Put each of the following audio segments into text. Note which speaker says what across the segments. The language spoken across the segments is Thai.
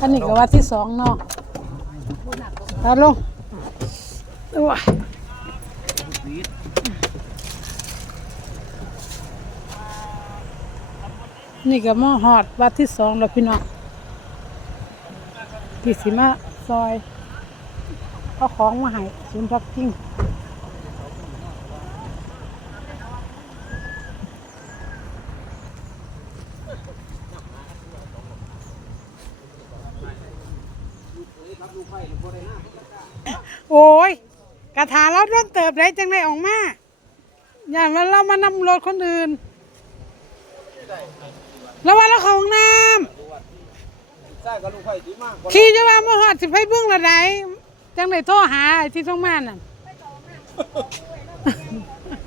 Speaker 1: อันนี้ก็ว่าที่สองเนาะเอาลงว้ายนี่ก็หม้อหอดวัดที่สองแล้วพี่น้องที่สิมาซอยเอาของมาให้ศูนย์พักพิง โอ้ยกระถาเราต้องเติบได้จังไดออกมาอย่างว่าเรามานำรถคนอื่นแล้วว่าเราเข้าห้องน้
Speaker 2: ใช่กับลูกไผ่ดีมากำ
Speaker 1: ขี่จะว่ามาหอดสิไปเบื้องละไดจังไดโทรหาไอ้ที่ต้องมาน่ะ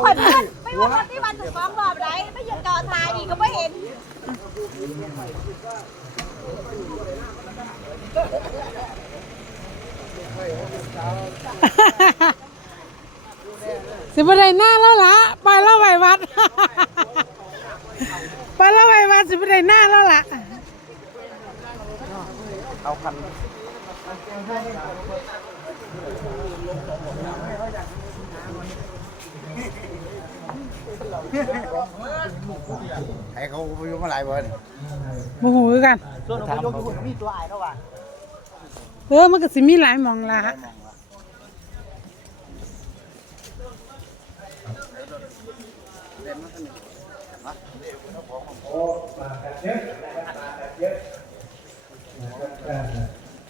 Speaker 3: ข่อยไม่ไม่ว่าวันที่วันถูกฟ้องรอบไรไม่หยุดจอทายอีกก็ไม่เห็น
Speaker 1: สิบได้หน้าแล้วล่ะไปแล้วไปวัด ไปแล้วไปวัดสิบได้หน้าแล้วล่ะ
Speaker 2: เอาคันให้เขาไปอยู่มาหลายวัน
Speaker 1: โมโหคือกัน
Speaker 2: ส่วนของโยมมีตัวอายเท่าไหร่
Speaker 1: เออมันก็สิมีหลายหมองละ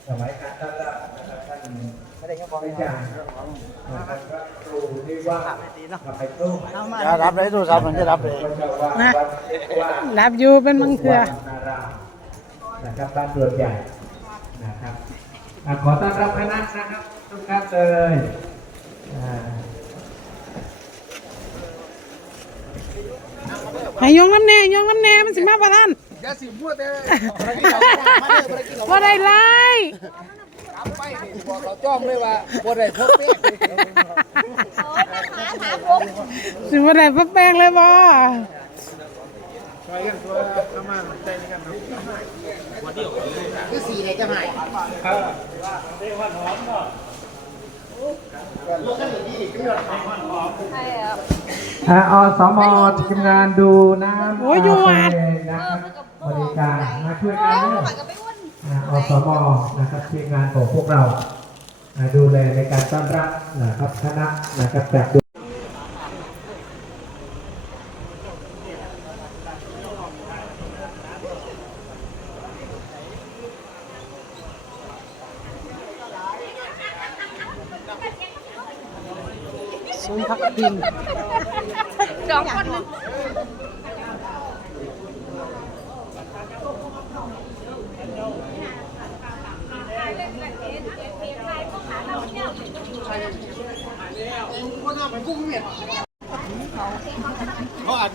Speaker 4: สมัยการต้อนรับนะครับท่าน
Speaker 2: ไม่ได้ยังบอก
Speaker 4: อาจารย์นะครับพระครูที่ว่ามาไปตู้
Speaker 2: จะรับเลยโทรศัพท์มันจะรับเลย
Speaker 4: ก็จะว่า
Speaker 1: นะ
Speaker 4: วัดเล็กว่า
Speaker 1: รับอยู่เป็นบางเถื่อ
Speaker 4: วัดนารามนะครับบ้านเรือนใหญ่นะครับอะ ขอต้อนรับคณะนะครับทุกท่านเลยอ่า
Speaker 1: ให้ยงน้ำแน่ยงน้ำแน่มันสิมาประท่าน
Speaker 2: ยาสีบัวแต่
Speaker 1: ว่าได้ไล่
Speaker 2: รับไปบอกเขาจ้อมเลยว่าบัวได้พบเป๊ะ
Speaker 3: โอ้ย แม่ค้าถามผม
Speaker 1: สิว่าได้พะแป้งเลยบ่
Speaker 2: คือสีไหนจะหาย
Speaker 3: ใช่ครับ
Speaker 4: อ่าอสมทีมงานดูน้ำ
Speaker 1: โอ้ยยูวัด
Speaker 4: นะครับบริการมาช่วยกันด้วย
Speaker 3: อยก็ไปอ้วน
Speaker 4: อ่าอสมนะครับทีมงานของพวกเราดูแลในการต้อนรับนะครับคณะนะครับจาก
Speaker 1: ศูนย์พักพิง
Speaker 3: สองคนนึง
Speaker 2: เขาอัน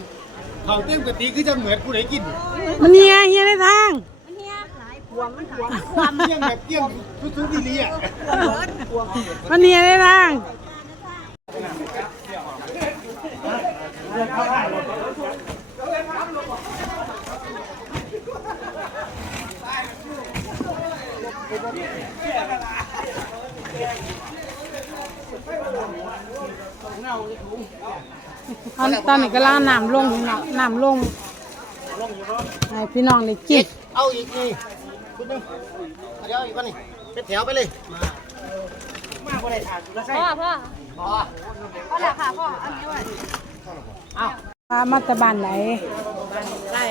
Speaker 2: เขาเต้มกะติคือจะเหมือนผู้ใดกิน
Speaker 1: มันเฮียเฮียในทาง
Speaker 3: มันเฮียหลายพวงมันหวงความ
Speaker 2: เกี้ยงแบบเกี้ยงทุกๆดีลีอะ
Speaker 1: มันเฮียในทาง อนตอนนี้ก็ล่างน้ำลงพี่น้องน้ำลงให้พี่น้องได้กิน
Speaker 2: เอาอีกนี่คุณนึงเดี๋ยวอีกวันนี้เป็นแถวไปเลย มาบ่ได้ถามแล้วใช่
Speaker 3: พ่อพ่อ
Speaker 2: อ๋อ
Speaker 3: พ่อแหละค่ะพ่ออันนี้ไว้
Speaker 1: พามาแตะบ้านไหน
Speaker 5: ไร่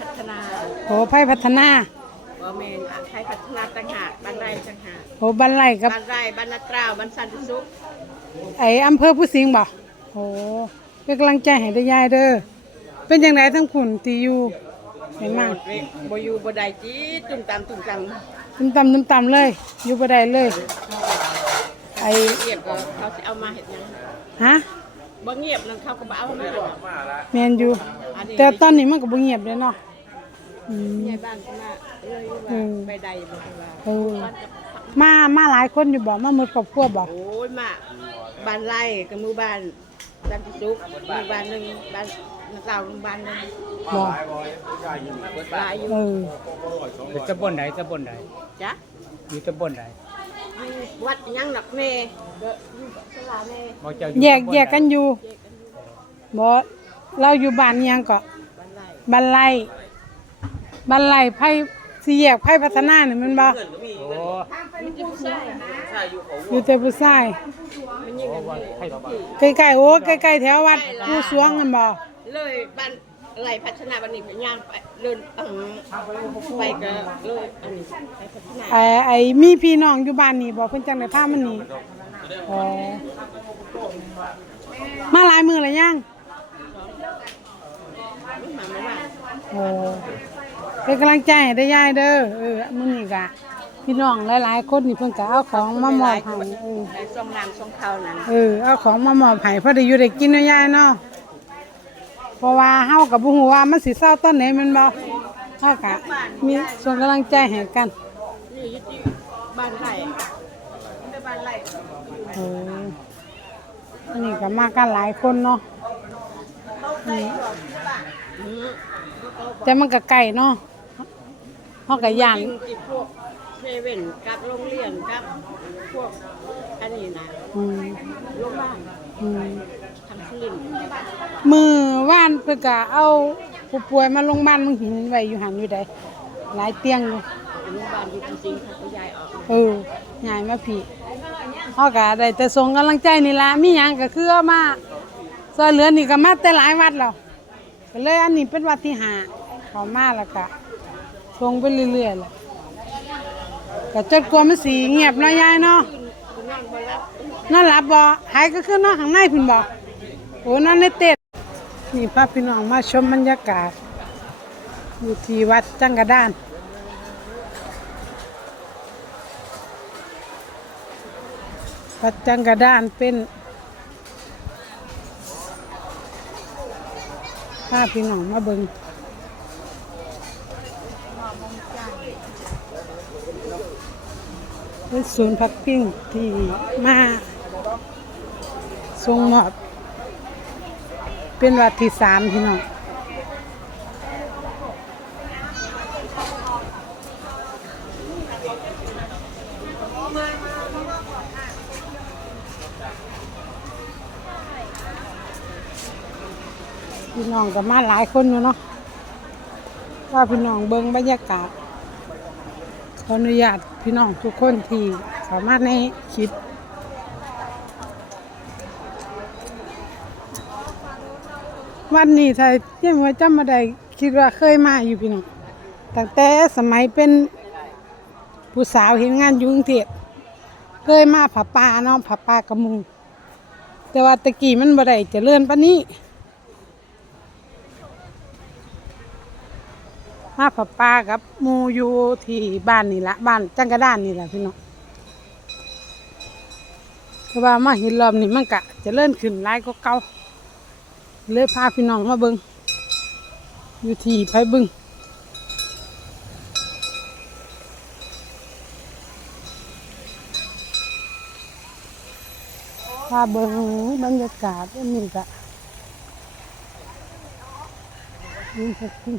Speaker 5: พัฒนา
Speaker 1: โหไพ่พัฒนา
Speaker 5: บอเมนอะไทยพัฒนาต่างหากบ้านไร่ต่างหาก
Speaker 1: โหบ้านไรกับ
Speaker 5: บ้านไร่บ้านนาตราวบ้านสันติสุข
Speaker 1: ไออำเภอผู้สิงห์บ่โหเป็นกำลังใจให้ได้ยายเด้อเป็นยังไงทั้งคุณตีอยู่เห็นมาก
Speaker 5: เอกบอยู่บไดจีดตุ่มตามตุ่มตาม
Speaker 1: ตุ้มต่ำตุ้มต่ำเลย อยู่บ่ได้เลยไอ
Speaker 5: เงียบก็เขาจะเอามาเห็ดหยัง
Speaker 1: ฮะ
Speaker 5: บ่เงียบนั่นเขาก็บ่เอามา
Speaker 1: แมนอยู่ แต่ตอนนี้มันก็บ่เงียบเลยเนาะอืม
Speaker 5: ยายบ้านก็มาเอ้ยว่า
Speaker 1: อืม
Speaker 5: ไปใดบ่ว่า
Speaker 1: เออมามาหลายคนอยู่บ่มาหมดครอบครัวบ่
Speaker 5: โอ้ยมาบ้านไร่กับหมู่บ้านสันติสุขหมู่บ้านหนึงบ้านนาตราวหมู่บ้านหนึง
Speaker 1: บ่
Speaker 5: หลายอยู่
Speaker 1: เออ
Speaker 6: อยู่ตำบลไหนตำบลไหน
Speaker 5: จ้ะ
Speaker 6: อยู่ตำบลไหน
Speaker 5: อยู่ วัดยังหนักเมเด้ออยู่สลาเม
Speaker 6: บ่เจ้าอยู่
Speaker 1: แยก
Speaker 6: ตำบล
Speaker 1: แยกกัน
Speaker 6: ใด
Speaker 1: อยู่บ่เราอยู่บ้านอิหยังก็
Speaker 5: บ้านไร่
Speaker 1: บ้านไร่บ้านไร่ไผสี่แยกไผพัฒนานี่มันบ่
Speaker 6: โอ้
Speaker 5: มันจะผู้ชาย
Speaker 1: อยู่แต่ผู้ชาย
Speaker 5: มันยิงกัน
Speaker 6: ว่าให้
Speaker 1: ใกล้ๆโอ้ใกล้ๆแถววัดผู้สวงกันบ่
Speaker 5: เลยบ้าน ไร่พัฒนาบ้านนี้ไปย่างไปเดินเออไปก็เลยอันนี้ไปพัฒนา
Speaker 1: ไอ้ไอ้มีพี่น้องอยู่บ้านนี่บ่เพิ่นจังได้พามันหนี่อ๋อมาหลายมื้อแล้วยัง
Speaker 5: ไม่มาไม่มา
Speaker 1: โอ้เป็นกำลังใจให้ได้ยายเด้อเออมื้อนี้ก็พี่น้องหลายๆคนนี่เพิ่นก็เอาของมามอบให้เออ
Speaker 5: ไอ้ส่งน้ำส่งข้าวนั่น
Speaker 1: เออเอาของมามอบให้พอได้อยู่ได้กินเนาะยายเนาะ เพราะว่าเฮาก็บ่ฮู้ว่ามันสิเศร้าตอนไหนแมันบ่เฮาก็มีส่งกำลังใจให้กัน
Speaker 5: นี่อยู่ที่บ้านไร่ไม่บ้านไร่
Speaker 1: เอออันนี้ก็มากันหลายคนเนาะอืม
Speaker 5: อืม
Speaker 1: แต่มันก็ไกลเนาะเฮาก็ย่าน
Speaker 5: จริงที่พวกเซเว่นกับโรงเรียนกับพวกอันนี้นะ
Speaker 1: อืม
Speaker 5: โรงพยาบาล
Speaker 1: อื ม
Speaker 5: ทำสุรินทร์
Speaker 1: มือว่านเพิ่นก็เอาผู้ป่วยมาโรงพยาบาลมึงหินไว้อยู่หันอยู่ใดหลายเตียงอยู่
Speaker 5: โรงพยาบาลอยู่จริงๆเขาก็ย้ายออก
Speaker 1: เออใหญ่มาพี่เฮาก็ได้แต่ส่งกำลังใจนี่ล่ะมีหยังก็คือเอามาซอยเหลือนี่ก็มาแต่หลายวัดแล้วก็เลยอันนี้เป็นวัดที่ห้าเข้ามาแล้วก็ส่งไปเรื่อยๆแหละก็จนกลัวามันสิเงียบเนาะยายเนาะ
Speaker 5: คุณ นั่นรับ
Speaker 1: อนหลับบ่หายก็คือนอนข้างในพุ่นบ่โอ้นอนในเต็นท์นี่พาพี่น้องมาชมบรรยากาศอยู่ที่วัดจังกระดานวัดจังกระดานเป็นพาพี่น้องมาเบิงเป็นศูนย์พักพิงที่มา ทรงมอบเป็นวัดที่สามพี่น้องพี่น้องก็มาหลายคนอยู่เนาะว่าพี่น้องเบิงบรรยากาศขออนุญาตพี่น้องทุกคนที่สามารถในคลิป วันนี้ถ้าเยังว่าจำมาได้คิดว่าเคยมาอยู่พี่น้องตั้งแต่สมัยเป็นผู้สาวเห็นงานยุ่กรุงเทพเคยมาผาป่าเนาะผาป่ากระมุง แต่ว่าตะกี้มันบ่ได้จะเจริญปานนี้ มาผับปลากับมูอยู่ที่บ้านนี่ละบ้านจังกระด้านนี่แหละพี่น้องคือว่ามาเห็นรอบนี้มันกะจะเลื่อนขึ้นหลายก็เก่า เลยพาพี่น้องมาเบิงอยู่ที่ไผบึงพาเบิงบรรยากาศนี่กะนี่สักที